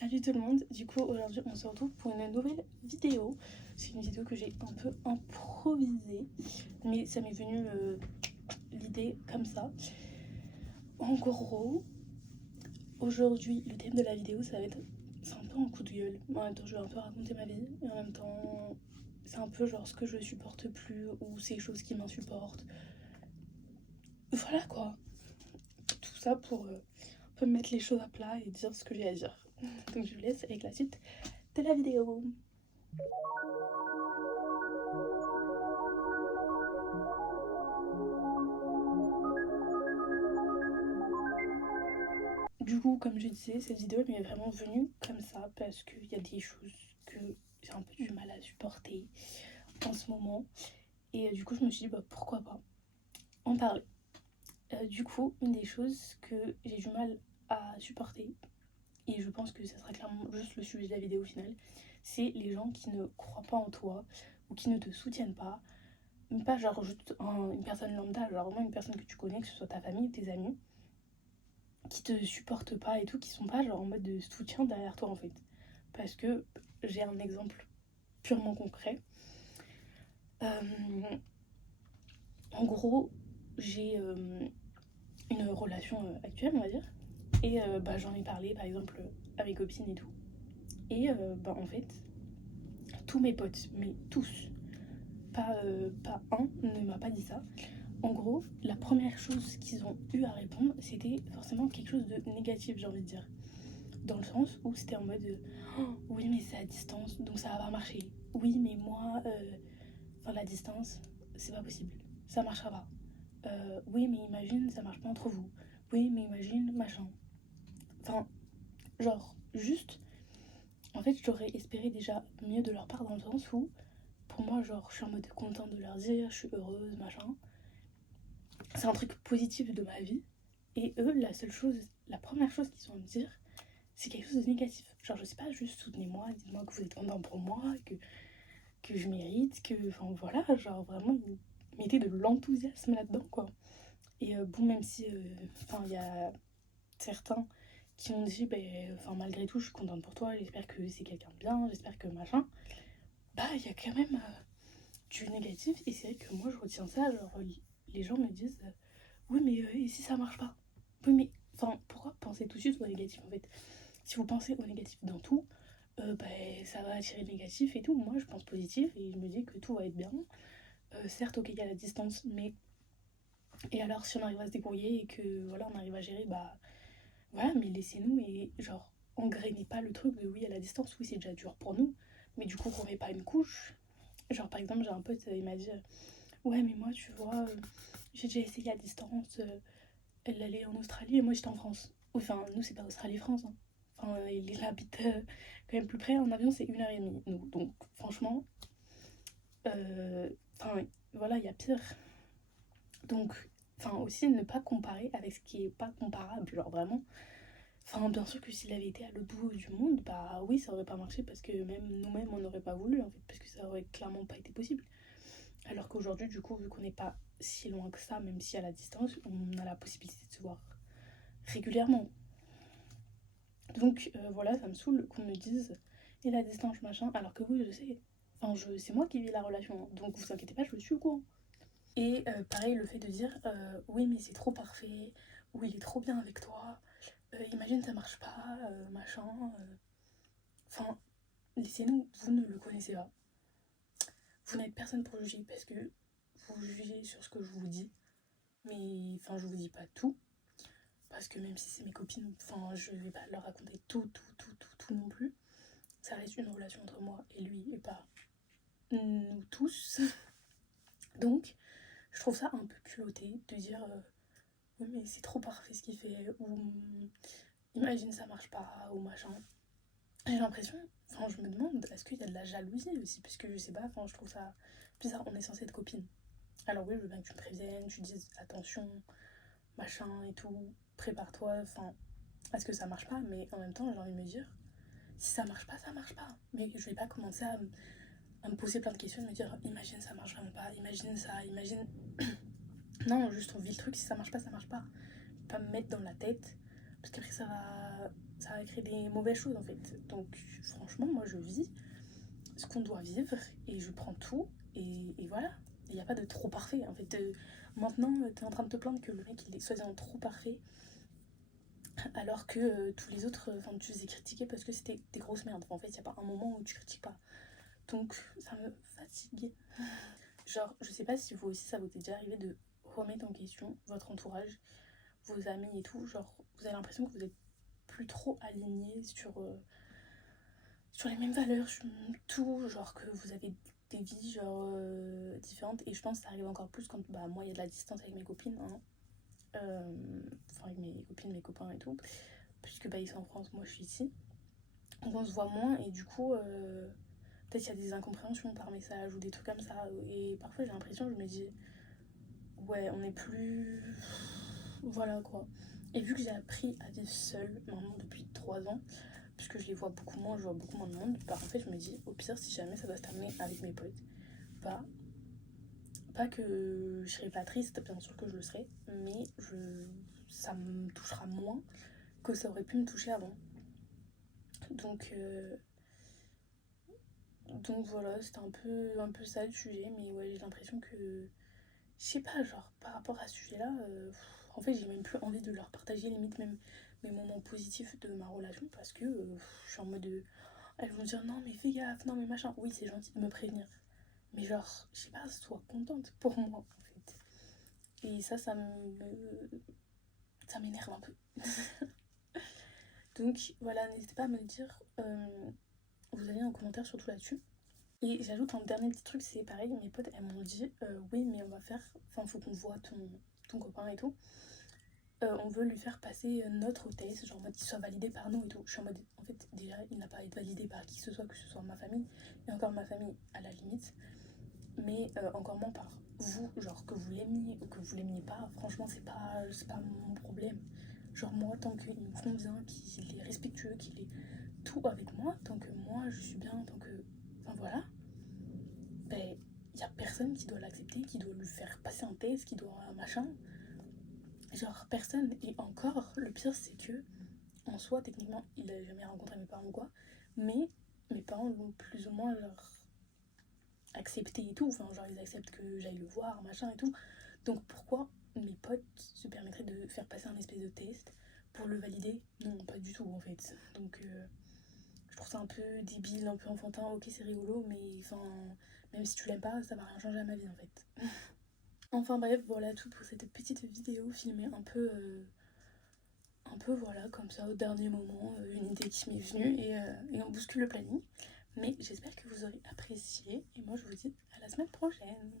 Salut tout le monde, du coup aujourd'hui on se retrouve pour une nouvelle vidéo. C'est une vidéo que j'ai un peu improvisée, mais ça m'est venu l'idée comme ça. En gros, aujourd'hui le thème de la vidéo ça va être, c'est un peu un coup de gueule. En même temps je vais un peu raconter ma vie, et en même temps c'est un peu genre ce que je supporte plus ou ces choses qui m'insupportent. Voilà quoi, tout ça pour un peu mettre les choses à plat et dire ce que j'ai à dire. Donc je vous laisse avec la suite de la vidéo. Du coup, comme je disais, cette vidéo elle m'est vraiment venue comme ça parce qu'il y a des choses que j'ai un peu du mal à supporter en ce moment. Et du coup, je me suis dit, bah, pourquoi pas en parler. Du coup, une des choses que j'ai du mal à supporter, et je pense que ça sera clairement juste le sujet de la vidéo au final, c'est les gens qui ne croient pas en toi ou qui ne te soutiennent pas. Même pas genre juste une personne lambda, genre vraiment une personne que tu connais, que ce soit ta famille ou tes amis, qui te supportent pas et tout, qui sont pas genre en mode de soutien derrière toi en fait. Parce que j'ai un exemple purement concret. Euh, En gros, j'ai une relation actuelle, on va dire, et bah, j'en ai parlé par exemple à mes copines et tout. Et bah, en fait, tous mes potes, mais tous, pas un, ne m'a pas dit ça. En gros, la première chose qu'ils ont eu à répondre, c'était forcément quelque chose de négatif, j'ai envie de dire. Dans le sens où c'était en mode oh, oui, mais c'est à distance, donc ça va pas marcher. Oui, mais moi, enfin, la distance, c'est pas possible. Ça marchera pas. Oui, mais imagine, ça marche pas entre vous. Oui, mais imagine, machin. Enfin, genre, juste, en fait, j'aurais espéré déjà mieux de leur part dans le sens où, pour moi, genre, je suis en mode contente de leur dire, je suis heureuse, machin. C'est un truc positif de ma vie. Et eux, la seule chose, la première chose qu'ils ont à me dire, c'est quelque chose de négatif. Genre, je sais pas, juste soutenez-moi, dites-moi que vous êtes content pour moi, que je mérite, que. Enfin, voilà, genre, vraiment, ils mettaient de l'enthousiasme là-dedans, quoi. Et bon, même si, enfin, il y a certains qui ont dit, ben, enfin, malgré tout, je suis contente pour toi, j'espère que c'est quelqu'un de bien, j'espère que machin. Bah, il y a quand même du négatif, et c'est vrai que moi, je retiens ça, genre, les gens me disent, oui, mais et si ça marche pas? Oui, mais, enfin, pourquoi penser tout de suite au négatif, en fait? Si vous pensez au négatif dans tout, ben, ça va attirer le négatif et tout. Moi, je pense positif, et je me dis que tout va être bien. Certes, ok, il y a la distance, mais... Et alors, si on arrive à se débrouiller et que, voilà, on arrive à gérer, bah... Voilà, mais laissez-nous et genre, engrainez pas le truc de oui à la distance, oui c'est déjà dur pour nous, mais du coup remets pas une couche. Genre par exemple j'ai un pote, il m'a dit ouais mais moi tu vois, j'ai déjà essayé à distance, elle allait en Australie et moi j'étais en France. Enfin nous c'est pas Australie-France, hein. Enfin il habite quand même plus près, en avion c'est 1 heure et demie, nous. Donc franchement, enfin voilà, il y a pire. Donc, enfin aussi ne pas comparer avec ce qui est pas comparable, genre vraiment. Enfin, bien sûr que s'il avait été à l'autre bout du monde, bah oui, ça aurait pas marché parce que même nous-mêmes, on n'aurait pas voulu en fait, parce que ça aurait clairement pas été possible. Alors qu'aujourd'hui, du coup, vu qu'on n'est pas si loin que ça, même si à la distance, on a la possibilité de se voir régulièrement. Donc voilà, ça me saoule qu'on me dise et la distance machin, alors que oui, je sais. Enfin, c'est moi qui vis la relation, hein. Donc vous inquiétez pas, je suis au courant. Et pareil, le fait de dire oui, mais c'est trop parfait, ou il est trop bien avec toi, imagine ça marche pas, machin. Enfin, laissez-nous, vous ne le connaissez pas. Vous n'êtes personne pour juger parce que vous jugez sur ce que je vous dis. Mais enfin, je vous dis pas tout. Parce que même si c'est mes copines, enfin, je vais pas leur raconter tout non plus. Ça reste une relation entre moi et lui et pas nous tous. Donc, je trouve ça un peu culotté de dire oui, mais c'est trop parfait ce qu'il fait, ou imagine ça marche pas, ou machin. J'ai l'impression, enfin je me demande, est-ce qu'il y a de la jalousie aussi, parce que je sais pas, enfin je trouve ça bizarre, on est censé être copines. Alors oui, je veux bien que tu me préviennes, tu dises attention, machin et tout, prépare-toi, enfin, est-ce que ça marche pas? Mais en même temps, j'ai envie de me dire, si ça marche pas, ça marche pas. Mais je vais pas commencer à me poser plein de questions, de me dire, imagine ça marche vraiment pas, imagine ça, imagine... Non, juste on vit le truc, si ça marche pas, ça marche pas. Pas me mettre dans la tête, parce qu'après ça va créer des mauvaises choses en fait. Donc franchement, moi je vis ce qu'on doit vivre et je prends tout et voilà. Il n'y a pas de trop parfait en fait. Maintenant, tu es en train de te plaindre que le mec il est soi-disant trop parfait alors que tous les autres, enfin tu les ai critiqués parce que c'était des grosses merdes. Enfin, en fait, il n'y a pas un moment où tu critiques pas. Donc ça me fatigue. Genre, je sais pas si vous aussi ça vous est déjà arrivé de remettre en question votre entourage, vos amis et tout. Genre, vous avez l'impression que vous êtes plus trop alignés sur les mêmes valeurs, sur tout, genre que vous avez des vies genre différentes. Et je pense que ça arrive encore plus quand bah, moi il y a de la distance avec mes copines, hein. Enfin avec mes copines, mes copains et tout, puisque bah, ils sont en France, moi je suis ici. Donc on se voit moins et du coup peut-être il y a des incompréhensions par message ou des trucs comme ça. Et parfois j'ai l'impression, je me dis ouais on est plus... Voilà quoi. Et vu que j'ai appris à vivre seule maintenant depuis 3 ans, puisque je les vois beaucoup moins, je vois beaucoup moins de monde, bah en fait je me dis au pire si jamais ça doit se terminer avec mes potes, bah pas que je serai pas triste, bien sûr que je le serai, mais ça me touchera moins que ça aurait pu me toucher avant. Donc voilà, c'était un peu ça le sujet, mais ouais j'ai l'impression que, je sais pas, genre par rapport à ce sujet-là, en fait j'ai même plus envie de leur partager limite même mes moments positifs de ma relation parce que je suis en mode elles vont dire non mais fais gaffe, non mais machin. Oui c'est gentil de me prévenir. Mais genre, je sais pas, sois contente pour moi en fait. Et ça m'énerve un peu. Donc voilà, n'hésitez pas à me le dire. Vous avez un commentaire surtout là-dessus. Et j'ajoute un dernier petit truc, c'est pareil, mes potes elles m'ont dit oui mais on va faire, enfin faut qu'on voit ton copain et tout. On veut lui faire passer notre test, genre en mode qu'il soit validé par nous et tout. Je suis en mode, en fait, déjà, il n'a pas à être validé par qui que ce soit ma famille, et encore ma famille à la limite, mais encore moins par vous, genre que vous l'aimiez ou que vous l'aimiez pas, franchement, c'est pas mon problème. Genre, moi, tant qu'il me convient, qu'il est respectueux, qu'il est tout avec moi, tant que moi je suis bien, tant que. Enfin voilà, ben, y a personne qui doit l'accepter, qui doit lui faire passer un test, qui doit machin. Genre personne. Et encore, le pire c'est que en soi, techniquement, il a jamais rencontré mes parents ou quoi, mais mes parents l'ont plus ou moins genre accepté et tout. Enfin, genre ils acceptent que j'aille le voir, machin et tout. Donc pourquoi mes potes se permettraient de faire passer un espèce de test pour le valider? Non, pas du tout en fait. Donc je trouve ça un peu débile, un peu enfantin. Ok, c'est rigolo, mais enfin, même si tu l'aimes pas, ça va rien changer à ma vie en fait. Enfin bref, voilà tout pour cette petite vidéo filmée un peu voilà comme ça au dernier moment, une idée qui m'est venue et on bouscule le planning. Mais j'espère que vous aurez apprécié et moi je vous dis à la semaine prochaine.